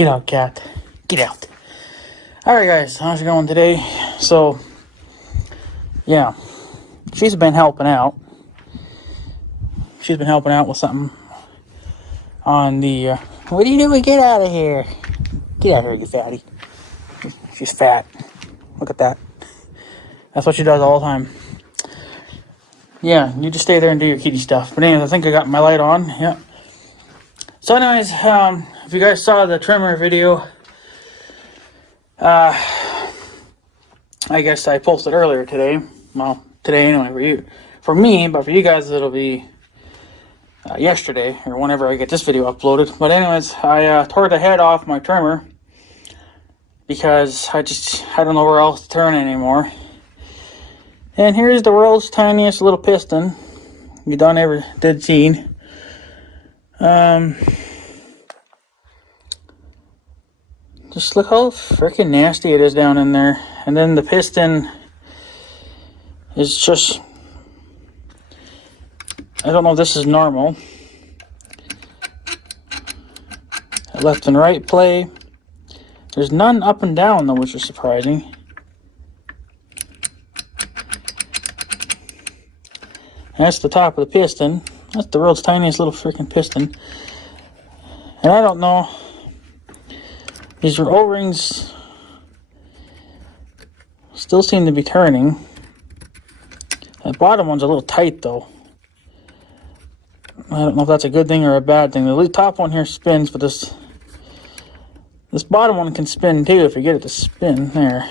Get out, cat. Get out. Alright, guys. How's it going today? So, yeah. She's been helping out. She's been helping out with something on the... what are you doing? Get out of here. Get out of here, you fatty. She's fat. Look at that. That's what she does all the time. Yeah, you just stay there and do your kitty stuff. But anyways, I think I got my light on. Yeah. So anyways, if you guys saw the trimmer video, I guess I posted earlier today. Well, today anyway for me, but for you guys it'll be yesterday or whenever I get this video uploaded. But anyways, I tore the head off my trimmer because I don't know where else to turn anymore. And here's the world's tiniest little piston you ever did seen. Just look how freaking nasty it is down in there. And then the piston is just... I don't know if this is normal. Left and right play. There's none up and down though, which is surprising. That's the top of the piston. That's the world's tiniest little freaking piston. And I don't know. These O-rings still seem to be turning. That bottom one's a little tight though. I don't know if that's a good thing or a bad thing. The top one here spins, but this bottom one can spin too if you get it to spin there.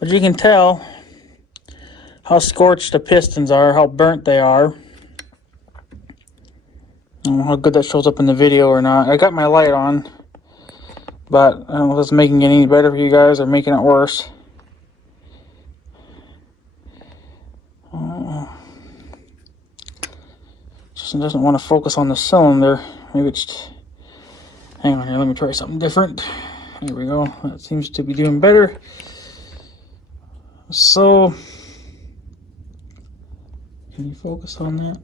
But you can tell how scorched the pistons are, how burnt they are. I don't know how good that shows up in the video or not. I got my light on, but I don't know if it's making it any better for you guys or making it worse. Just doesn't want to focus on the cylinder. Maybe it's... hang on here, let me try something different. There we go. That seems to be doing better. So... can you focus on that?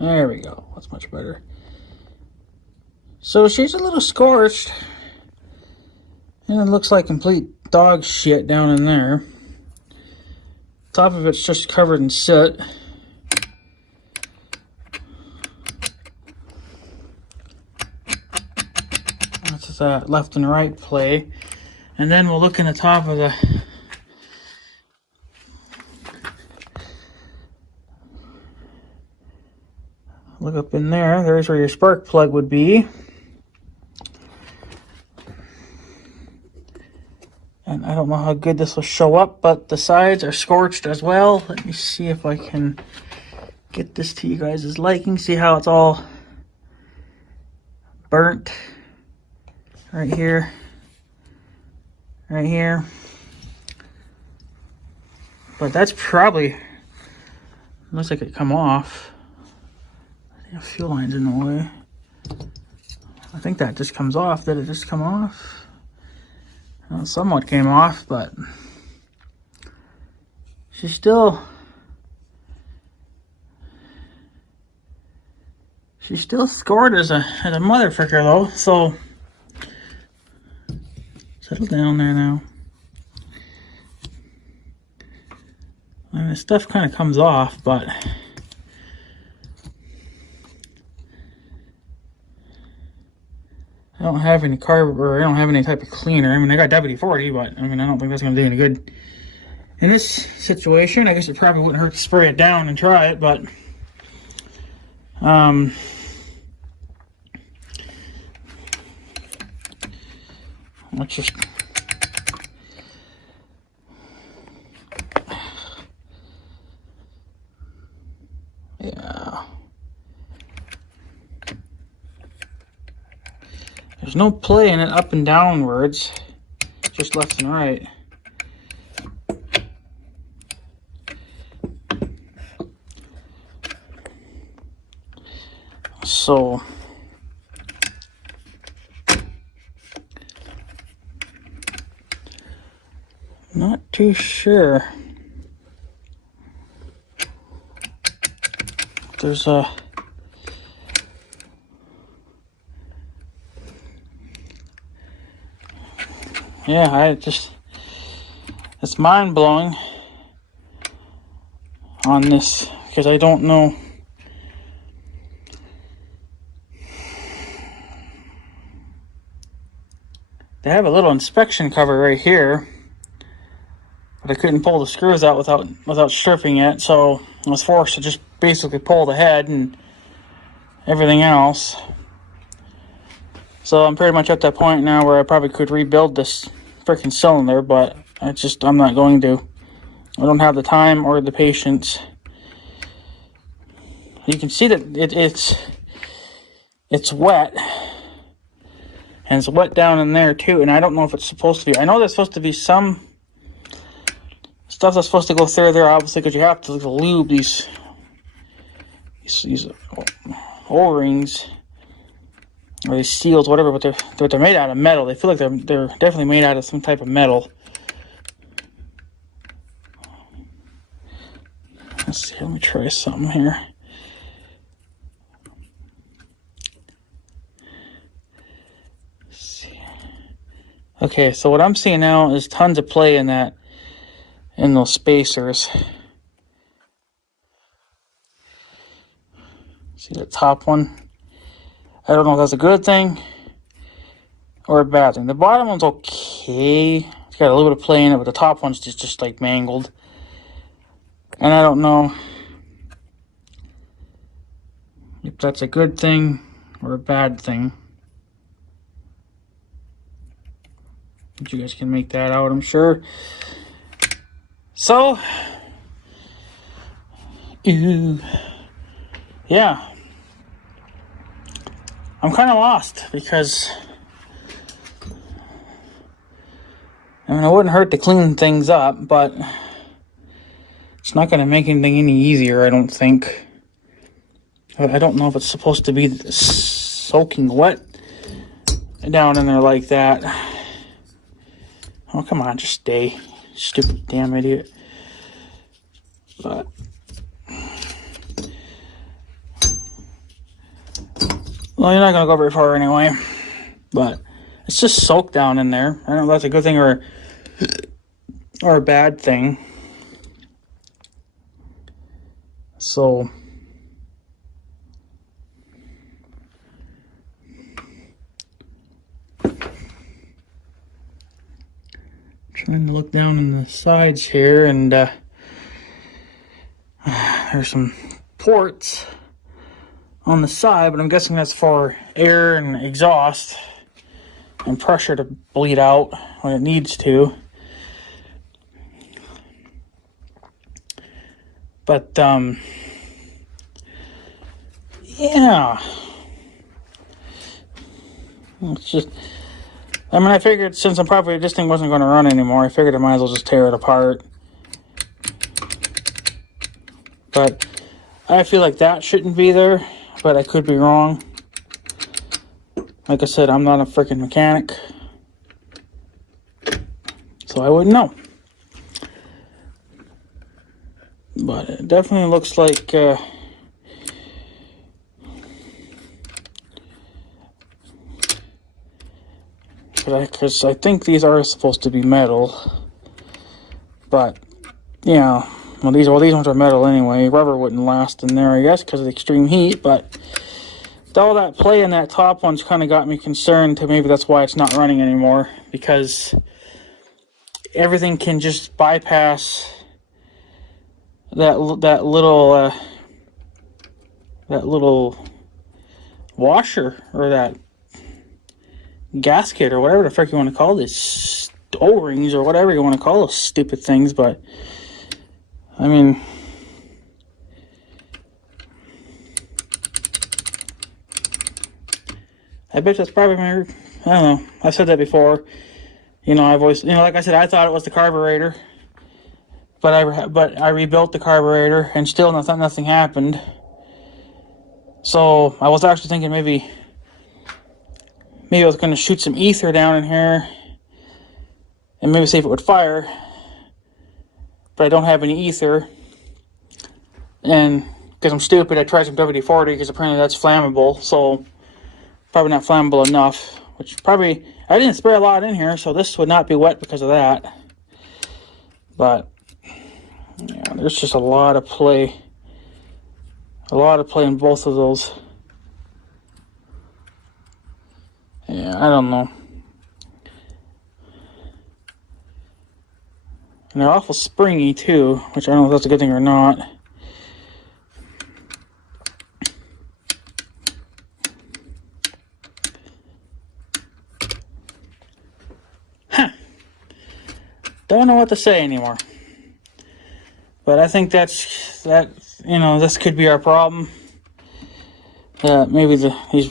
There we go. That's much better. So she's a little scorched. And it looks like complete dog shit down in there. Top of it's just covered in soot. That's that left and right play. And then we'll look in the top of the... look up in there. There's where your spark plug would be. And I don't know how good this will show up, but the sides are scorched as well. Let me see if I can get this to you guys' liking. See how it's all burnt. Right here. Right here. But that's probably... looks like it come off. The fuel line's in the way. I think that just comes off. Did it just come off? Well, somewhat came off, but she's still scored as a motherfucker though. So settle down there now. I mean, the stuff kind of comes off, but I don't have any carb, or I don't have any type of cleaner. I mean, I got WD-40, but I mean, I don't think that's going to do any good in this situation. I guess it probably wouldn't hurt to spray it down and try it, but let's just... yeah. There's no play in it up and downwards, just left and right. So not too sure. There's a yeah, it's mind-blowing on this, because I don't know. They have a little inspection cover right here, but I couldn't pull the screws out without stripping it, so I was forced to just basically pull the head and everything else. So I'm pretty much at that point now where I probably could rebuild this freaking cylinder, but I'm not going to. I don't have the time or the patience. You can see that it's wet, and it's wet down in there too, and I don't know if it's supposed to be. I know there's supposed to be some stuff that's supposed to go through there, obviously, because you have to lube these O-rings or these seals, whatever. But they're made out of metal. They feel like they're definitely made out of some type of metal. Let's see. Let me try something here. Let's see. Okay, so what I'm seeing now is tons of play in those spacers. See the top one? I don't know if that's a good thing or a bad thing. The bottom one's okay. It's got a little bit of play in it, but the top one's just like mangled. And I don't know if that's a good thing or a bad thing. But you guys can make that out, I'm sure. So, yeah. I'm kind of lost because, I mean, it wouldn't hurt to clean things up, but it's not going to make anything any easier, I don't think. I don't know if it's supposed to be soaking wet down in there like that. Oh, come on, just stay. Stupid damn idiot. But well, you're not going to go very far anyway. But it's just soaked down in there. I don't know if that's a good thing or a bad thing. So trying to look down in the sides here, and there's some ports on the side, but I'm guessing that's for air and exhaust and pressure to bleed out when it needs to. But yeah, it's just, I mean, I figured since this thing wasn't going to run anymore, I figured I might as well just tear it apart. But I feel like that shouldn't be there, but I could be wrong. Like I said, I'm not a freaking mechanic, so I wouldn't know. But it definitely looks like because I think these are supposed to be metal, but yeah, well these ones are metal anyway. Rubber wouldn't last in there, I guess, because of the extreme heat. But all that play in that top one's kind of got me concerned. To maybe that's why it's not running anymore, because everything can just bypass that little washer or that gasket or whatever the frick you want to call this, O-rings or whatever you want to call those stupid things. But I mean, I bet that's probably I don't know. I've said that before. You know, I've always, like I said, I thought it was the carburetor, but I rebuilt the carburetor and still nothing happened. So I was actually thinking maybe I was going to shoot some ether down in here and maybe see if it would fire. But I don't have any ether. And because I'm stupid, I tried some WD-40 because apparently that's flammable. So probably not flammable enough. which probably, I didn't spray a lot in here, so this would not be wet because of that. But, yeah, there's just a lot of play. A lot of play in both of those. Yeah, I don't know. And they're awful springy too, which I don't know if that's a good thing or not. Huh. Don't know what to say anymore. But I think that, you know, this could be our problem. Maybe these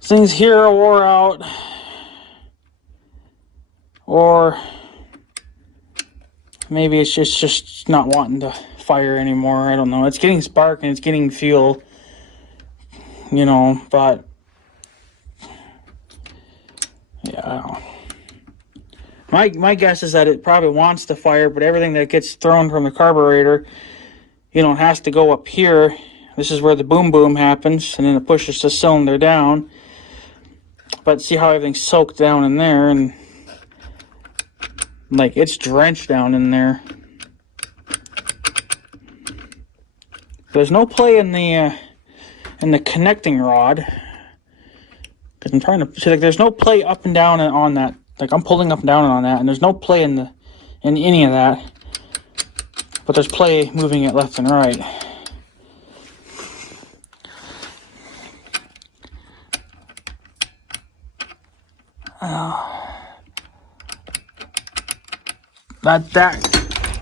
things here are wore out. Or maybe it's just not wanting to fire anymore. I don't know. It's getting spark and it's getting fuel, you know, but yeah, I don't know. My guess is that it probably wants to fire, but everything that gets thrown from the carburetor, you know, has to go up here. This is where the boom boom happens, and then it pushes the cylinder down. But see how everything's soaked down in there, and like it's drenched down in there. There's no play in the connecting rod. Cause I'm trying to see, like, there's no play up and down on that. Like, I'm pulling up and down on that, and there's no play in any of that. But there's play moving it left and right.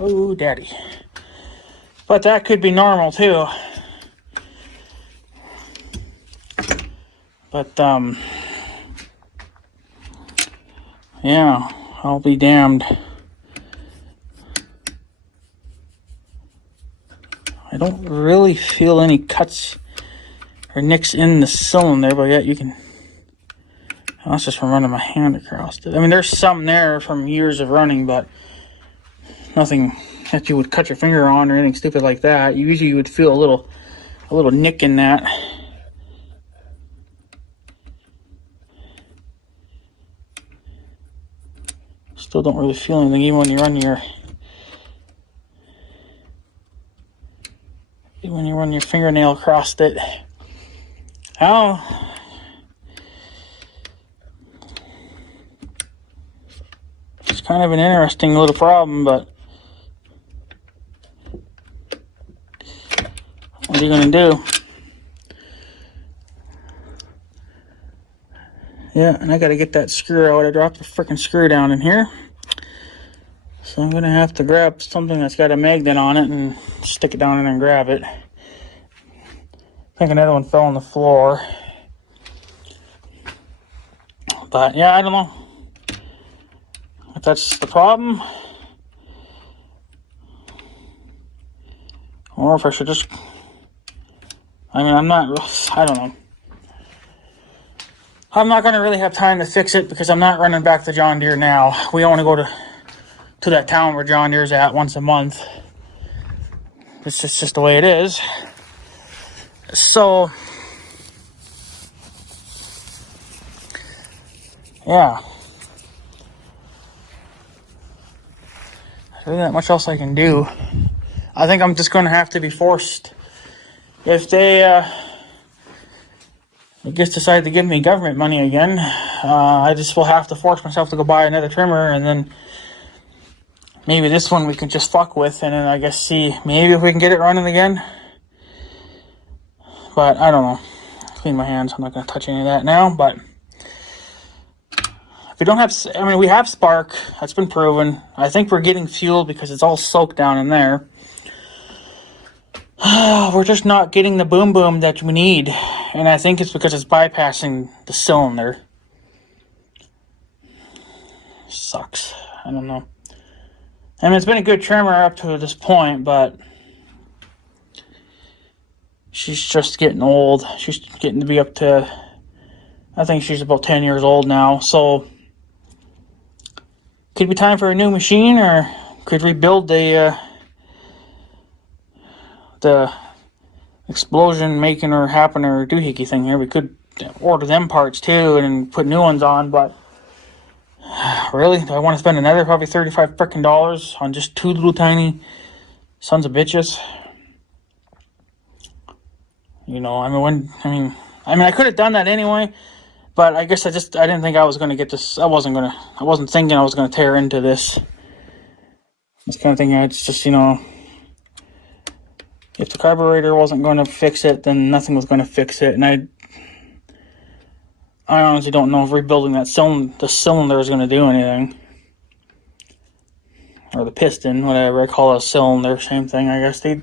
Oh, daddy. But that could be normal too. But, yeah, I'll be damned. I don't really feel any cuts or nicks in the cylinder, but yet you can. That's just from running my hand across it. I mean, there's some there from years of running, but nothing that you would cut your finger on or anything stupid like that. Usually you would feel a little nick in that. Still don't really feel anything even when you run your fingernail across it. Oh. It's kind of an interesting little problem, but what are you gonna do? Yeah, and I gotta get that screw out. I dropped the freaking screw down in here. So I'm gonna have to grab something that's got a magnet on it and stick it down in and grab it. I think another one fell on the floor. But yeah, I don't know if that's the problem, or if I should just, I mean, I don't know. I'm not going to really have time to fix it because I'm not running back to John Deere now. We only go to that town where John Deere's at once a month. It's just the way it is. So, yeah. There isn't much else I can do. I think I'm just going to have to be forced. If they just decide to give me government money again, I just will have to force myself to go buy another trimmer, and then maybe this one we can just fuck with, and then I guess see maybe if we can get it running again. But I don't know. Clean my hands. I'm not going to touch any of that now. But if we don't have, I mean, we have spark. That's been proven. I think we're getting fuel because it's all soaked down in there. We're just not getting the boom boom that we need. And I think it's because it's bypassing the cylinder. Sucks. I don't know. I mean, it's been a good trimmer up to this point, but she's just getting old. She's getting to be up to, I think she's about 10 years old now. So, could be time for a new machine, or could we build the explosion making or happen or doohickey thing here. We could order them parts too and put new ones on, but really, do I want to spend another probably $35 freaking dollars on just two little tiny sons of bitches? You know, I could have done that anyway, but I guess I didn't think I was going to get this. I wasn't thinking I was going to tear into this. This kind of thing, it's just, if the carburetor wasn't going to fix it, then nothing was going to fix it, and I honestly don't know if rebuilding the cylinder is going to do anything. Or the piston, whatever. I call it a cylinder, same thing, I guess. They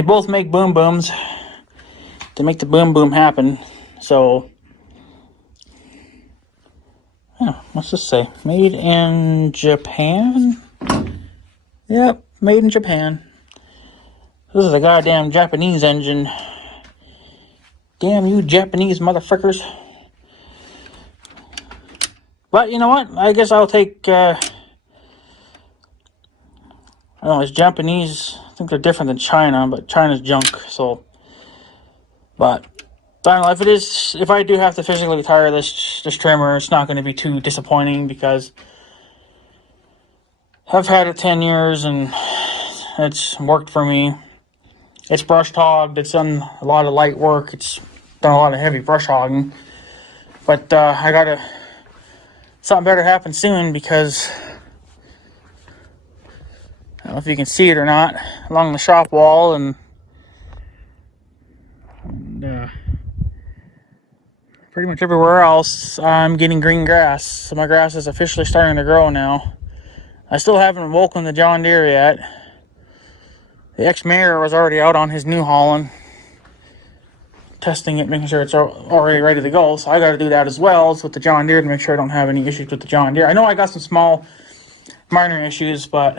both make boom booms to make the boom boom happen. So, yeah, what's this say? Made in Japan? Yep, made in Japan. This is a goddamn Japanese engine. Damn you Japanese motherfuckers. But you know what? I guess I'll take, I don't know, it's Japanese. I think they're different than China, but China's junk, so. But, I don't know, if I do have to physically retire this trimmer, it's not going to be too disappointing because I've had it 10 years and it's worked for me. It's brushed hogged, it's done a lot of light work, it's done a lot of heavy brush hogging. But I gotta, something better happen soon because, I don't know if you can see it or not, along the shop wall and pretty much everywhere else, I'm getting green grass. So my grass is officially starting to grow now. I still haven't woken the John Deere yet. The ex-mayor was already out on his New Holland, testing it, making sure it's already ready to go. So I got to do that as well with the John Deere to make sure I don't have any issues with the John Deere. I know I got some small, minor issues, but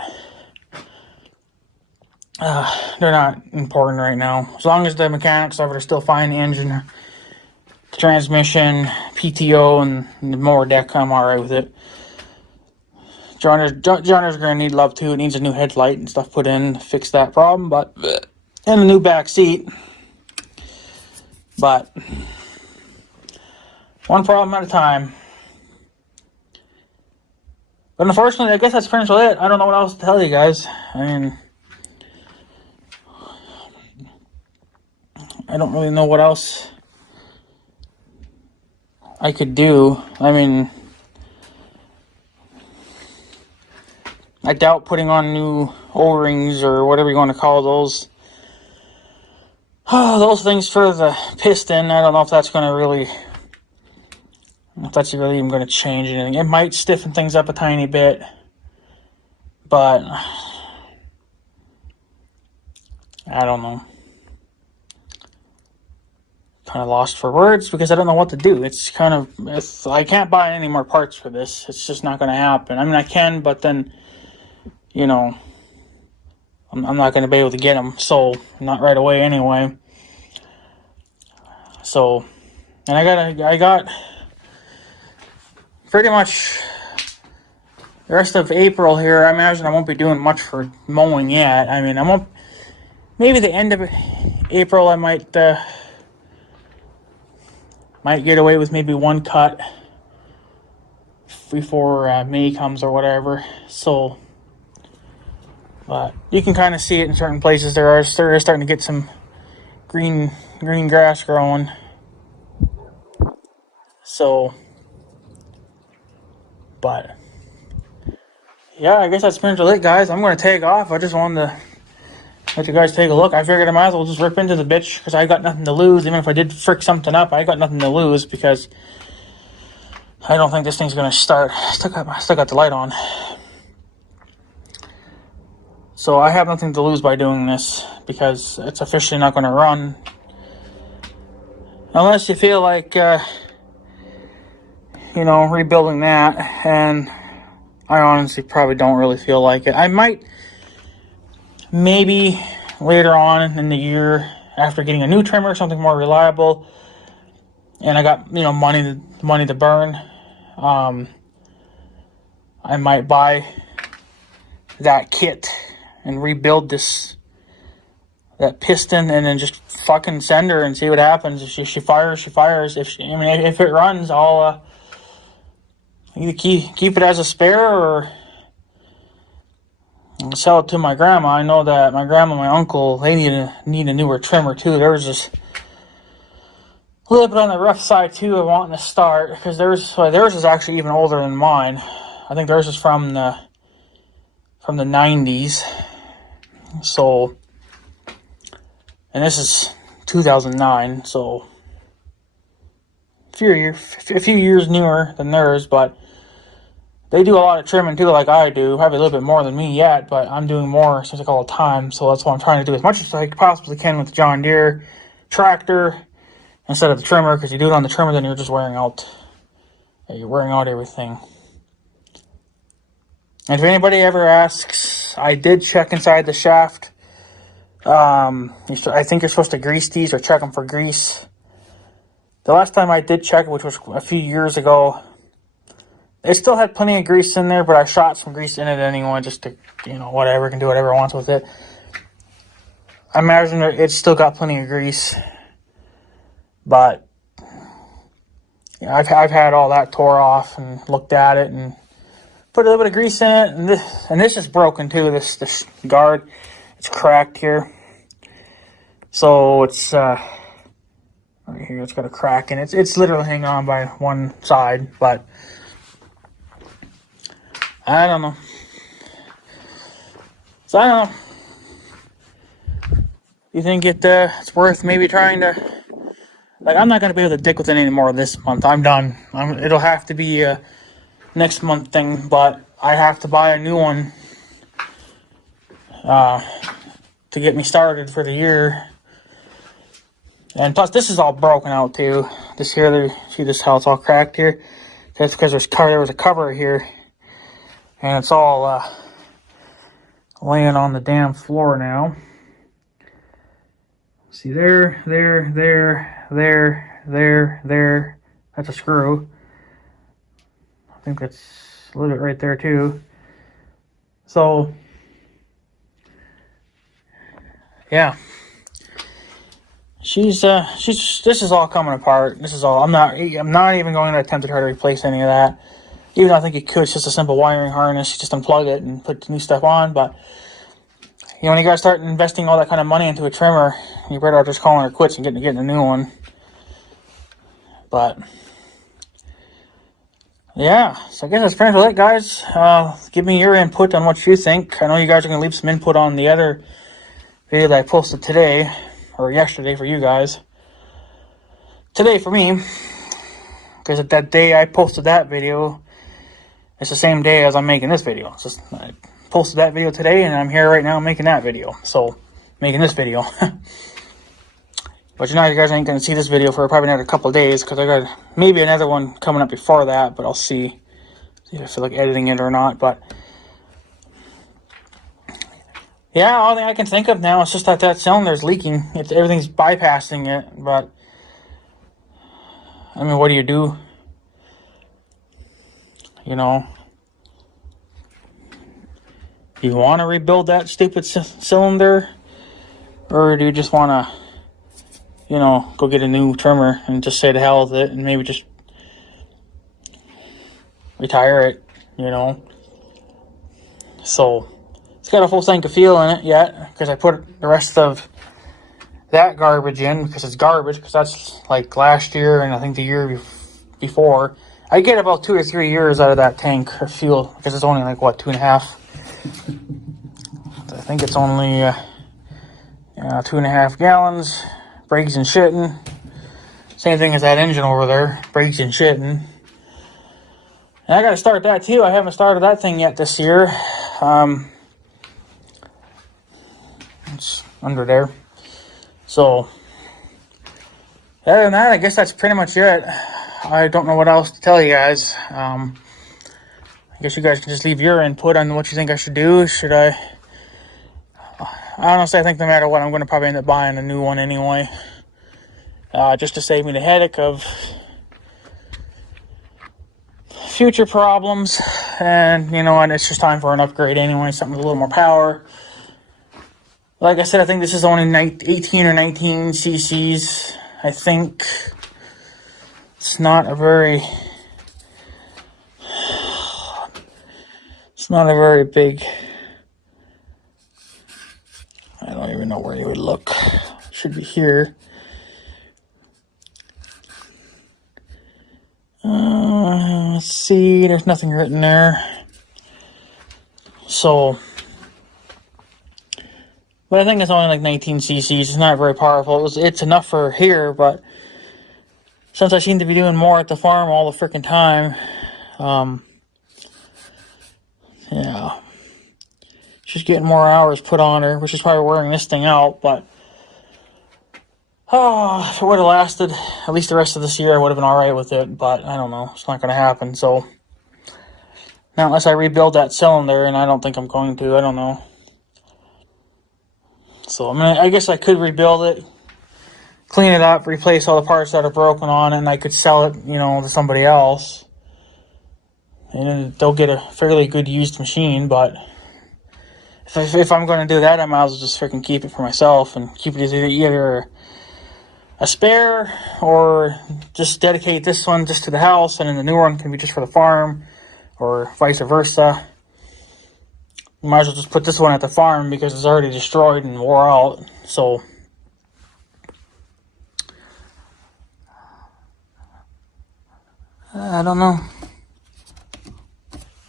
they're not important right now. As long as the mechanics of it are still fine, the engine, the transmission, PTO, and the mower deck, I'm alright with it. John Deere's going to need love too. It needs a new headlight and stuff put in to fix that problem, and a new back seat. But one problem at a time. But unfortunately, I guess that's pretty much it. I don't know what else to tell you guys. I don't really know what else I could do. I doubt putting on new O-rings or whatever you want to call those. Those things for the piston. I don't know if that's going to really, even going to change anything. It might stiffen things up a tiny bit, but I don't know. Kind of lost for words because I don't know what to do. I can't buy any more parts for this. It's just not going to happen. I can, but then, I'm not going to be able to get them, so not right away anyway. So, and I got pretty much the rest of April here. I imagine I won't be doing much for mowing yet. I won't. Maybe the end of April, I might get away with maybe one cut before May comes or whatever. So. But you can kind of see it in certain places. They're starting to get some green grass growing. So, but yeah, I guess that's pretty much it, guys. I'm going to take off. I just wanted to let you guys take a look. I figured I might as well just rip into the bitch because I got nothing to lose. Even if I did frick something up, I got nothing to lose because I don't think this thing's going to start. Still got the light on. So I have nothing to lose by doing this because it's officially not going to run. Unless you feel like, rebuilding that. And I honestly probably don't really feel like it. I might, maybe later on in the year, after getting a new trimmer, something more reliable, and I got, money to burn, I might buy that kit and rebuild this that piston, and then just fucking send her and see what happens. If she fires, she fires. If it runs, I'll either keep it as a spare or sell it to my grandma. I know that my grandma and my uncle, they need a newer trimmer too. Theirs is a little bit on the rough side too of wanting to start, because theirs is actually even older than mine. I think theirs is from the 90s. So, and this is 2009, so a few years newer than theirs, but they do a lot of trimming too, like I do. Probably a little bit more than me yet, but I'm doing more since like all the time. So that's what I'm trying to do as much as I possibly can with the John Deere tractor instead of the trimmer, because you do it on the trimmer, then you're just wearing out everything. And if anybody ever asks, I did check inside the shaft. I think you're supposed to grease these or check them for grease. The last time I did check, which was a few years ago, it still had plenty of grease in there, but I shot some grease in it anyway, just to, whatever, can do whatever it wants with it. I imagine it's still got plenty of grease, but I've had all that tore off and looked at it and put a little bit of grease in it, and this is broken too. This guard, it's cracked here, so it's right here. It's got a crack in it. It's literally hanging on by one side, but I don't know. So I don't know. You think it's worth maybe trying to? Like, I'm not gonna be able to dick with it anymore this month. I'm done. It'll have to be a next month thing, but I have to buy a new one to get me started for the year. And plus, this is all broken out too. This here, see this how it's all cracked here? That's because there was a cover here, and it's all laying on the damn floor now. See there. That's a screw. I think that's a little bit right there too. So, yeah. This is all coming apart. This is all. I'm not even going to attempt to try to replace any of that. Even though I think you could, it's just a simple wiring harness. You just unplug it and put new stuff on. But when you guys start investing all that kind of money into a trimmer, you better just calling her quits and getting a new one. But yeah, so I guess that's pretty much it, guys. Give me your input on what you think. I know you guys are gonna leave some input on the other video that I posted today. Or yesterday for you guys. Today for me. Because that day I posted that video, it's the same day as I'm making this video. It's just, I posted that video today, and I'm here right now making that video. So, making this video. But you guys ain't going to see this video for probably another couple of days, because I got maybe another one coming up before that, but I'll see if I feel like editing it or not. But yeah, all I can think of now is just that cylinder is leaking. Everything's bypassing it, but I mean, what do you do? Do you want to rebuild that stupid cylinder, or do you just want to, go get a new trimmer and just say to hell with it and maybe just retire it, So it's got a full tank of fuel in it yet, because I put the rest of that garbage in, because it's garbage, because that's like last year and I think the year before. I get about 2 to 3 years out of that tank of fuel, because it's only like, 2.5? I think it's only 2.5 gallons. Brakes and shitting. Same thing as that engine over there. Brakes and shitting. And I gotta start that too. I haven't started that thing yet this year. It's under there. So, other than that, I guess that's pretty much it. I don't know what else to tell you guys. I guess you guys can just leave your input on what you think I should do. Should I? Honestly, I think no matter what, I'm going to probably end up buying a new one anyway. Just to save me the headache of future problems. And, and it's just time for an upgrade anyway. Something with a little more power. Like I said, I think this is only 18 or 19 cc's. I think it's not a very big. I don't even know where you would look. It should be here. Let's see. There's nothing written there. So, but I think it's only like 19 cc's. It's not very powerful. It's enough for here, but since I seem to be doing more at the farm all the freaking time, yeah, she's getting more hours put on her, which is probably wearing this thing out. But if it would have lasted at least the rest of this year, I would have been all right with it. But I don't know; it's not going to happen. So, not unless I rebuild that cylinder, and I don't think I'm going to. I don't know. So I guess I could rebuild it, clean it up, replace all the parts that are broken on it, and I could sell it, to somebody else. And they'll get a fairly good used machine, but if I'm going to do that, I might as well just freaking keep it for myself and keep it as either a spare or just dedicate this one just to the house, and then the new one can be just for the farm, or vice versa. You might as well just put this one at the farm because it's already destroyed and wore out. So I don't know.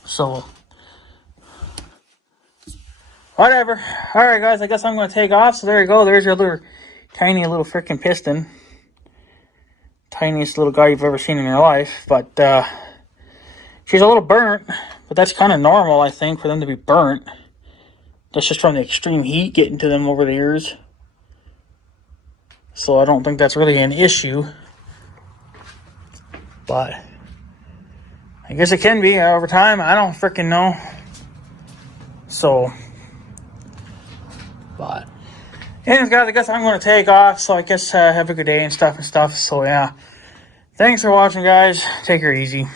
So whatever. Alright guys, I guess I'm going to take off. So there you go. There's your tiny little freaking piston. Tiniest little guy you've ever seen in your life. But she's a little burnt. But that's kind of normal, I think, for them to be burnt. That's just from the extreme heat getting to them over the years. So I don't think that's really an issue. But I guess it can be over time. I don't freaking know. So, but anyways, guys, I guess I'm going to take off. So I guess have a good day and stuff. So yeah, thanks for watching, guys. Take her easy.